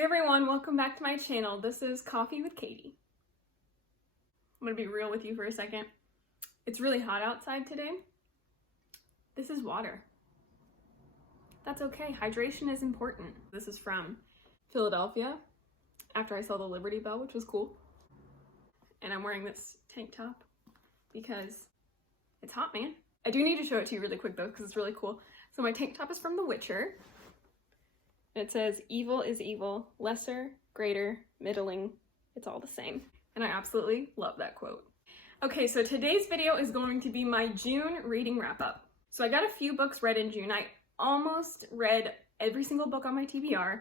Hey everyone, welcome back to my channel. This is Coffee with Katie. I'm gonna be real with you for a second. It's really hot outside today. This is water. That's okay, hydration is important. This is from Philadelphia, after I saw the Liberty Bell, which was cool. And I'm wearing this tank top because it's hot, man. I do need to show it to you really quick though, because it's really cool. So my tank top is from The Witcher. It says, evil is evil, lesser, greater, middling, it's all the same. And I absolutely love that quote. Okay, so today's video is going to be my June reading wrap up. So I got a few books read in June. I almost read every single book on my TBR.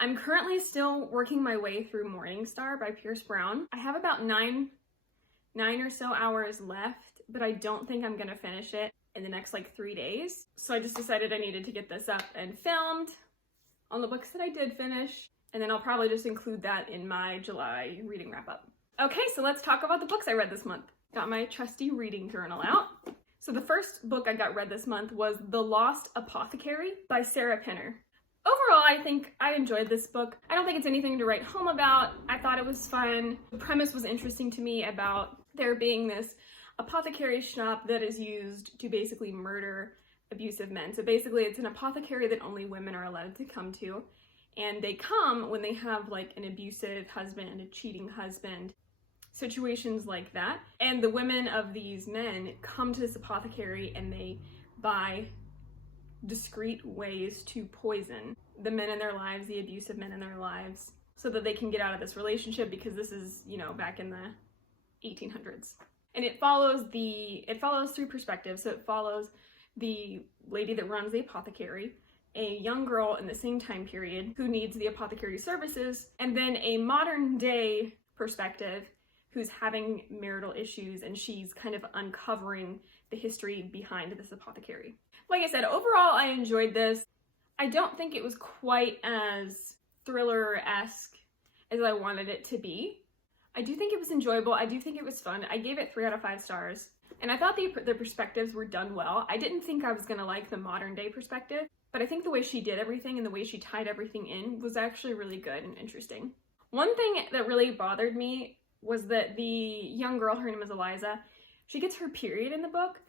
I'm currently still working my way through Morning Star by Pierce Brown. I have about nine or so hours left, but I don't think I'm gonna finish it in the next like 3 days. So I just decided I needed to get this up and filmed on the books that I did finish, and then I'll probably just include that in my July reading wrap up. Okay, so let's talk about the books I read this month. Got my trusty reading journal out. So the first book I got read this month was The Lost Apothecary by Sarah Pinner. Overall, I think I enjoyed this book. I don't think it's anything to write home about. I thought it was fun. The premise was interesting to me about there being this apothecary shop that is used to basically murder abusive men. So basically it's an apothecary that only women are allowed to come to, and they come when they have like an abusive husband and a cheating husband, situations like that. And the women of these men come to this apothecary and they buy discreet ways to poison the men in their lives, the abusive men in their lives, so that they can get out of this relationship, because this is, you know, back in the 1800s. And it follows three perspectives. So it follows the lady that runs the apothecary, a young girl in the same time period who needs the apothecary services, and then a modern day perspective who's having marital issues, and she's kind of uncovering the history behind this apothecary. Like I said, overall I enjoyed this. I don't think it was quite as thriller-esque as I wanted it to be. I do think it was enjoyable. I do think it was fun. I gave it 3 out of 5 stars. And I thought the perspectives were done well. I didn't think I was gonna like the modern day perspective, but I think the way she did everything and the way she tied everything in was actually really good and interesting. One thing that really bothered me was that the young girl, her name is Eliza, she gets her period in the book,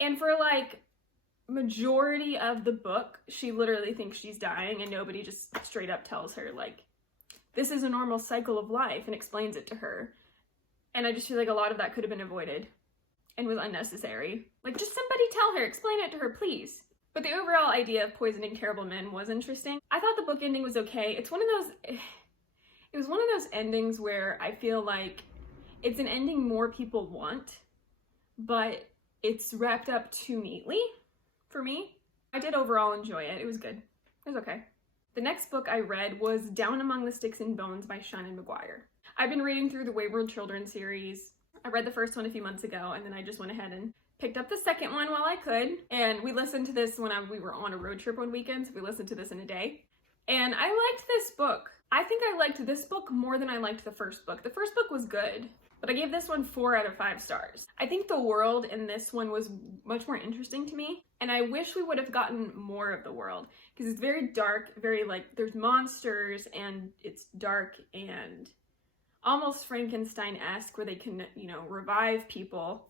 and for like majority of the book, she literally thinks she's dying, and nobody just straight up tells her like, this is a normal cycle of life, and explains it to her. And I just feel like a lot of that could have been avoided and was unnecessary. Like, just somebody tell her, explain it to her, please. But the overall idea of poisoning terrible men was interesting. I thought the book ending was okay. It was one of those endings where I feel like it's an ending more people want, but it's wrapped up too neatly for me. I did overall enjoy it. It was good. It was okay. The next book I read was Down Among the Sticks and Bones by Shannon McGuire. I've been reading through the Wayward Children series. I read the first one a few months ago, and then I just went ahead and picked up the second one while I could. And we listened to this when we were on a road trip one weekend, so we listened to this in a day. And I liked this book. I think I liked this book more than I liked the first book. The first book was good, but I gave this one 4 out of 5 stars. I think the world in this one was much more interesting to me, and I wish we would have gotten more of the world, because it's very dark, very like, there's monsters, and it's dark and almost Frankenstein-esque, where they can, you know, revive people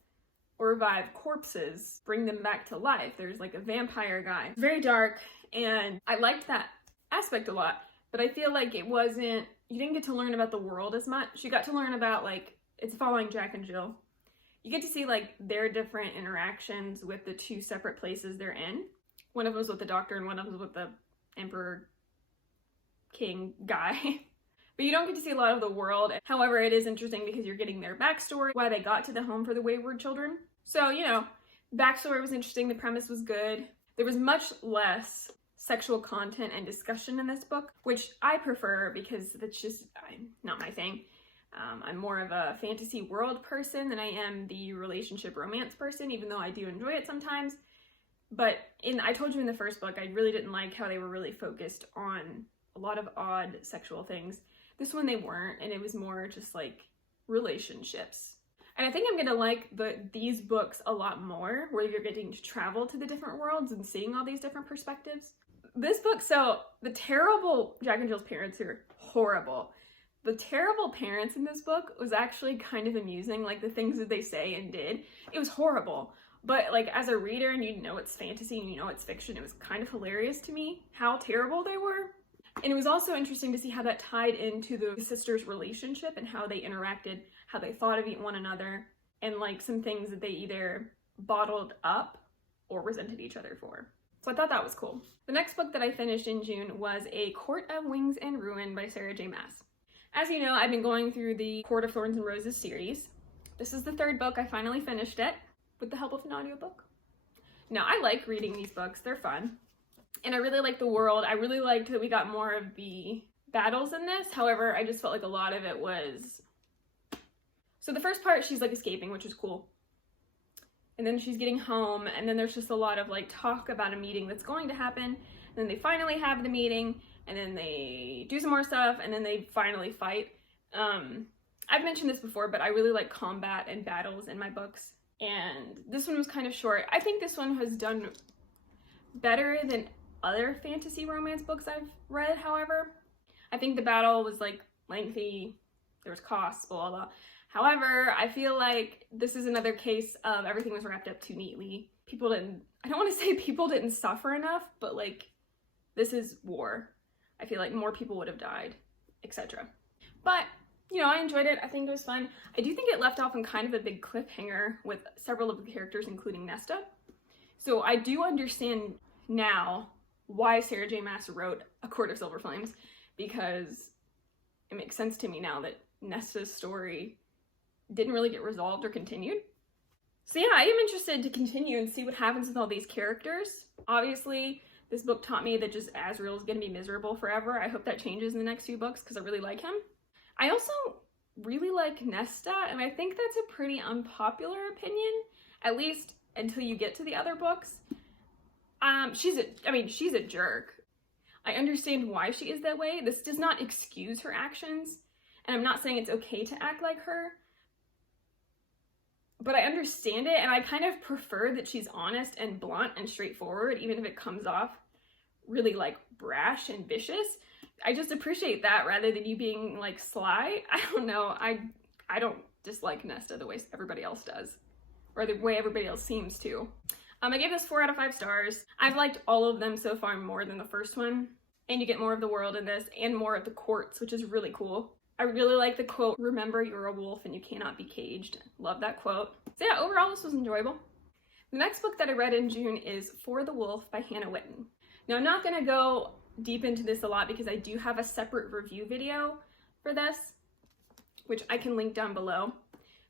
or revive corpses, bring them back to life. There's like a vampire guy. Very dark, and I liked that aspect a lot, but I feel like it wasn't, you didn't get to learn about the world as much. You got to learn about, like, it's following Jack and Jill. You get to see like their different interactions with the 2 separate places they're in. One of them was with the doctor and one of them was with the emperor king guy. But you don't get to see a lot of the world. However, it is interesting because you're getting their backstory, why they got to the home for the wayward children. So, you know, backstory was interesting, the premise was good. There was much less sexual content and discussion in this book, which I prefer because that's just not my thing. I'm more of a fantasy world person than I am the relationship romance person, even though I do enjoy it sometimes. But I told you in the first book, I really didn't like how they were really focused on a lot of odd sexual things. This one they weren't, and it was more just like relationships. And I think I'm gonna like these books a lot more, where you're getting to travel to the different worlds and seeing all these different perspectives. This book, so the terrible Jack and Jill's parents are horrible. The terrible parents in this book was actually kind of amusing, like the things that they say and did. It was horrible. But like as a reader, and you know it's fantasy and you know it's fiction, it was kind of hilarious to me how terrible they were. And it was also interesting to see how that tied into the sisters' relationship and how they interacted, how they thought of one another, and like some things that they either bottled up or resented each other for. So I thought that was cool. The next book that I finished in June was A Court of Wings and Ruin by Sarah J. Maas. As you know, I've been going through the Court of Thorns and Roses series. This is the third book. I finally finished it with the help of an audiobook. Now, I like reading these books. They're fun. And I really like the world. I really liked that we got more of the battles in this. However, I just felt like a lot of it was... So the first part, she's like escaping, which is cool. And then she's getting home, and then there's just a lot of like talk about a meeting that's going to happen. And then they finally have the meeting, and then they do some more stuff, and then they finally fight. I've mentioned this before, but I really like combat and battles in my books. And this one was kind of short. I think this one has done better than other fantasy romance books I've read, however. I think the battle was like lengthy, there was costs, blah, blah, blah. However, I feel like this is another case of everything was wrapped up too neatly. I don't want to say people didn't suffer enough, but like, this is war. I feel like more people would have died, etc. But, you know, I enjoyed it. I think it was fun. I do think it left off in kind of a big cliffhanger with several of the characters, including Nesta. So I do understand now why Sarah J. Maas wrote A Court of Silver Flames, because it makes sense to me now that Nesta's story didn't really get resolved or continued. So yeah, I am interested to continue and see what happens with all these characters. Obviously, this book taught me that just Azriel is going to be miserable forever. I hope that changes in the next few books because I really like him. I also really like Nesta, and I think that's a pretty unpopular opinion, at least until you get to the other books. She's a jerk. I understand why she is that way. This does not excuse her actions, and I'm not saying it's okay to act like her, but I understand it, and I kind of prefer that she's honest and blunt and straightforward, even if it comes off really like brash and vicious. I just appreciate that rather than you being like sly. I don't know. I don't dislike Nesta the way everybody else does, or the way everybody else seems to. I gave this 4 out of 5 stars. I've liked all of them so far more than the first one, and you get more of the world in this and more of the courts, which is really cool. I really like the quote, "Remember, you're a wolf and you cannot be caged." Love that quote. So yeah, overall this was enjoyable. The next book that I read in June is For the Wolf by Hannah Whitten. Now, I'm not going to go deep into this a lot because I do have a separate review video for this, which I can link down below.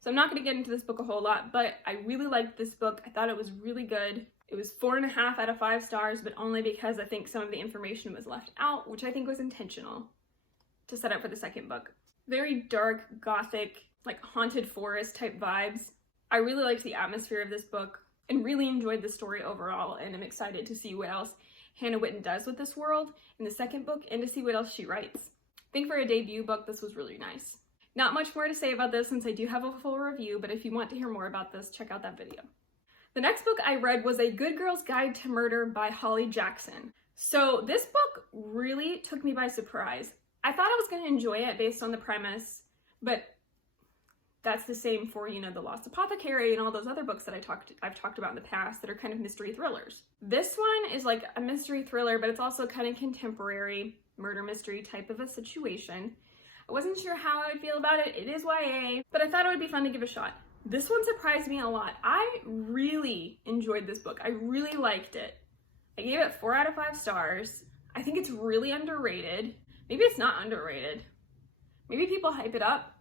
So I'm not going to get into this book a whole lot, but I really liked this book. I thought it was really good. It was 4.5 out of 5 stars, but only because I think some of the information was left out, which I think was intentional to set up for the second book. Very dark, gothic, like haunted forest type vibes. I really liked the atmosphere of this book and really enjoyed the story overall, and I'm excited to see what else Hannah Whitten does with this world in the second book and to see what else she writes. I think for a debut book, this was really nice. Not much more to say about this since I do have a full review, but if you want to hear more about this, check out that video. The next book I read was A Good Girl's Guide to Murder by Holly Jackson. So this book really took me by surprise. I thought I was going to enjoy it based on the premise, but that's the same for, you know, the Lost Apothecary and all those other books that I've talked about in the past that are kind of mystery thrillers. This one is like a mystery thriller, but it's also kind of contemporary murder mystery type of a situation. I wasn't sure how I would feel about it. It is YA, but I thought it would be fun to give a shot. This one surprised me a lot. I really enjoyed this book. I really liked it. I gave it 4 out of 5 stars. I think it's really underrated. Maybe it's not underrated. Maybe people hype it up,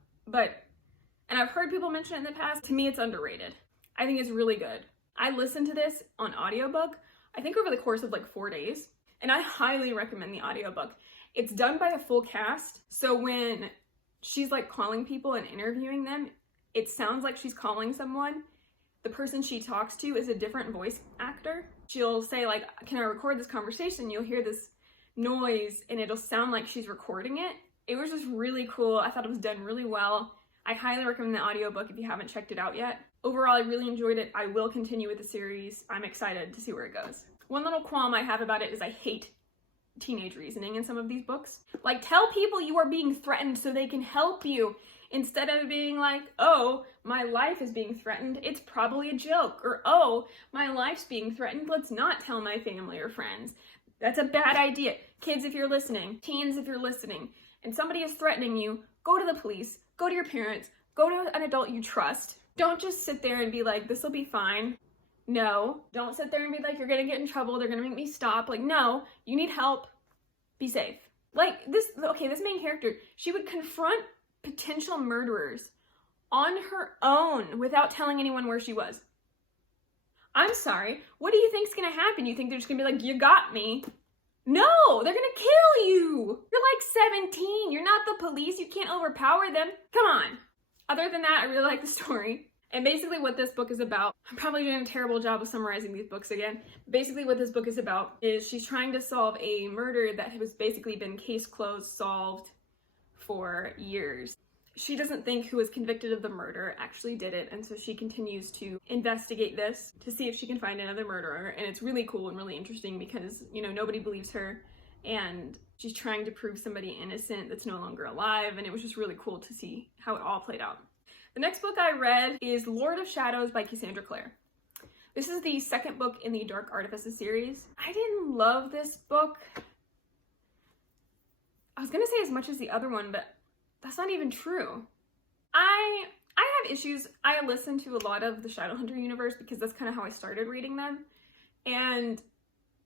and I've heard people mention it in the past. To me, it's underrated. I think it's really good. I listened to this on audiobook, I think over the course of like 4 days, and I highly recommend the audiobook. It's done by a full cast, so when she's like calling people and interviewing them, it sounds like she's calling someone. The person she talks to is a different voice actor. She'll say like, "Can I record this conversation?" You'll hear this noise and it'll sound like she's recording it. It was just really cool. I thought it was done really well. I highly recommend the audiobook if you haven't checked it out yet. Overall, I really enjoyed it. I will continue with the series. I'm excited to see where it goes. One little qualm I have about it is I hate teenage reasoning in some of these books. Like, tell people you are being threatened so they can help you, instead of being like, oh, my life is being threatened, it's probably a joke. Or, oh, my life's being threatened, let's not tell my family or friends. That's a bad idea. Kids, if you're listening, teens, if you're listening, and somebody is threatening you, go to the police, go to your parents, go to an adult you trust. Don't just sit there and be like, this will be fine. No, don't sit there and be like, you're gonna get in trouble, they're gonna make me stop. Like, no, you need help, be safe. Like, this main character, she would confront potential murderers on her own without telling anyone where she was. I'm sorry, what do you think's gonna happen? You think they're just gonna be like, you got me? No, they're gonna kill you. You're like 17, you're not the police, you can't overpower them. Come on. Other than that, I really like the story. And basically what this book is about, I'm probably doing a terrible job of summarizing these books again. Basically what this book is about is she's trying to solve a murder that has basically been case closed, solved for years. She doesn't think who was convicted of the murder actually did it, and so she continues to investigate this to see if she can find another murderer. And it's really cool and really interesting because, you know, nobody believes her, and she's trying to prove somebody innocent that's no longer alive, and it was just really cool to see how it all played out. The next book I read is Lord of Shadows by Cassandra Clare. This is the second book in the Dark Artifices series. I didn't love this book. I was gonna say as much as the other one, but that's not even true. I have issues. I listen to a lot of the Shadowhunter universe because that's kind of how I started reading them. And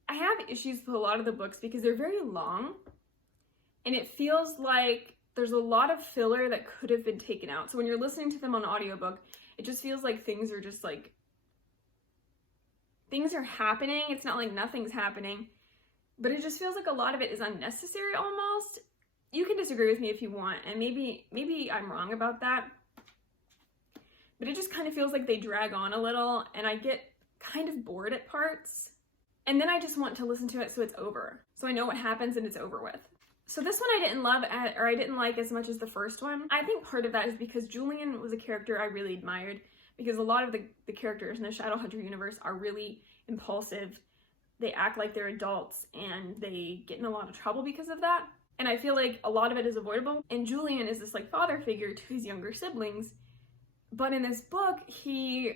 I have issues with a lot of the books because they're very long. And it feels like there's a lot of filler that could have been taken out. So when you're listening to them on audiobook, it just feels like things are just like, things are happening. It's not like nothing's happening, but it just feels like a lot of it is unnecessary almost. You can disagree with me if you want, and maybe I'm wrong about that, but it just kind of feels like they drag on a little, and I get kind of bored at parts, and then I just want to listen to it so it's over. So I know what happens and it's over with. So this one I didn't love, or I didn't like as much as the first one. I think part of that is because Julian was a character I really admired, because a lot of the characters in the Shadowhunter universe are really impulsive. They act like they're adults, and they get in a lot of trouble because of that. And I feel like a lot of it is avoidable. And Julian is this like father figure to his younger siblings. But in this book, he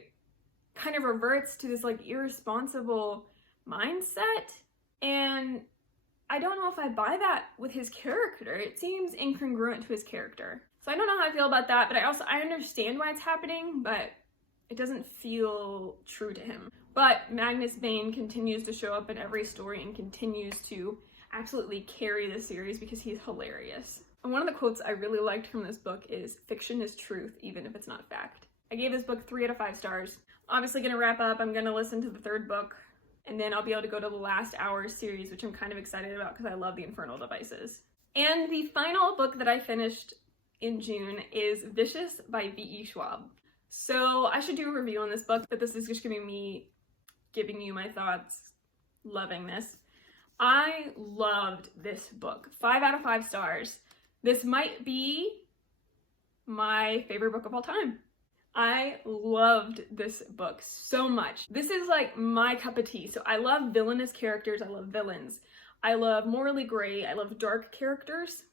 kind of reverts to this like irresponsible mindset. And I don't know if I buy that with his character. It seems incongruent to his character. So I don't know how I feel about that, but I understand why it's happening, but it doesn't feel true to him. But Magnus Bane continues to show up in every story and continues to absolutely carry the series because he's hilarious. And one of the quotes I really liked from this book is, "Fiction is truth, even if it's not fact." I gave this book 3 out of 5 stars. Obviously gonna wrap up, I'm gonna listen to the 3rd book, and then I'll be able to go to the Last Hours series, which I'm kind of excited about because I love the Infernal Devices. And the final book that I finished in June is Vicious by V.E. Schwab. So I should do a review on this book, but this is just gonna be me giving you my thoughts, loving this. I loved this book. 5 out of 5 stars. This might be my favorite book of all time. I loved this book so much. This is like my cup of tea. So I love villainous characters. I love villains. I love morally gray. I love dark characters.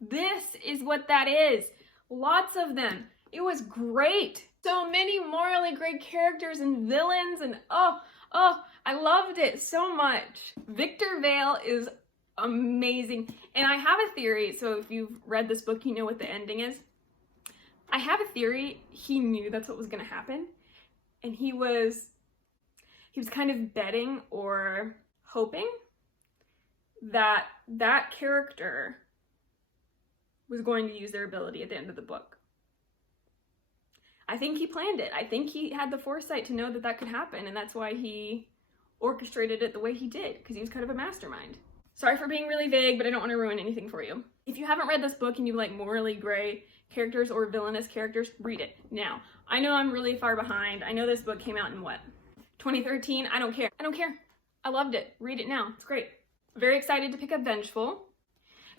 This is what that is. Lots of them. It was great. So many morally gray characters and villains, and oh, I loved it so much. Victor Vale is amazing. And I have a theory, so if you've read this book, you know what the ending is. I have a theory he knew that's what was gonna happen. And he was kind of betting or hoping that that character was going to use their ability at the end of the book. I think he planned it. I think he had the foresight to know that that could happen, and that's why he orchestrated it the way he did, because he was kind of a mastermind. Sorry for being really vague, but I don't want to ruin anything for you. If you haven't read this book and you like morally gray characters or villainous characters, read it now. I know I'm really far behind. I know this book came out in what? 2013? I don't care. I don't care. I loved it. Read it now. It's great. Very excited to pick up Vengeful.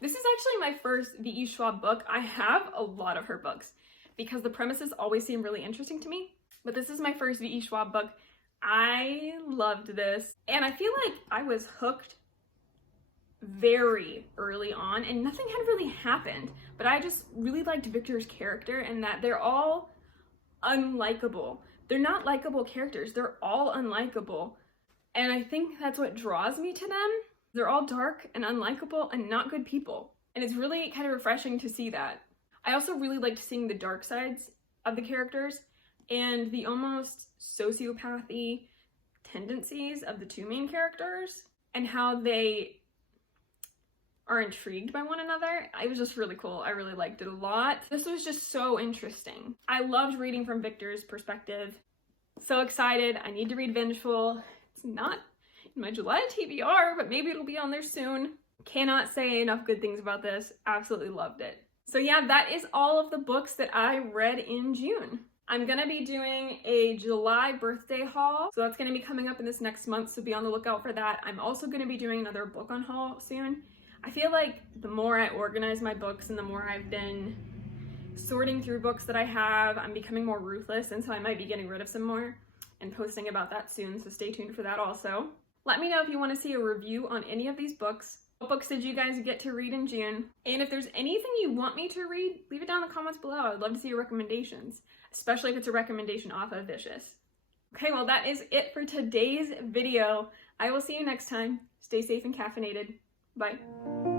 This is actually my first V.E. Schwab book. I have a lot of her books because the premises always seem really interesting to me, but this is my first V.E. Schwab book. I loved this, and I feel like I was hooked very early on, and nothing had really happened, but I just really liked Victor's character and that they're all unlikable. They're not likable characters, they're all unlikable. And I think that's what draws me to them. They're all dark and unlikable and not good people. And it's really kind of refreshing to see that. I also really liked seeing the dark sides of the characters and the almost sociopathy tendencies of the two main characters and how they are intrigued by one another. It was just really cool. I really liked it a lot. This was just so interesting. I loved reading from Victor's perspective. So excited. I need to read Vengeful. It's not in my July TBR, but maybe it'll be on there soon. Cannot say enough good things about this. Absolutely loved it. So yeah, that is all of the books that I read in June. I'm gonna be doing a July birthday haul, so that's gonna be coming up in this next month, so be on the lookout for that. I'm also gonna be doing another book on haul soon. I feel like the more I organize my books and the more I've been sorting through books that I have, I'm becoming more ruthless, and so I might be getting rid of some more and posting about that soon, so stay tuned for that also. Let me know if you want to see a review on any of these books. What books did you guys get to read in June? And if there's anything you want me to read, leave it down in the comments below. I'd love to see your recommendations, especially if it's a recommendation off of Vicious. Okay, well that is it for today's video. I will see you next time. Stay safe and caffeinated. Bye.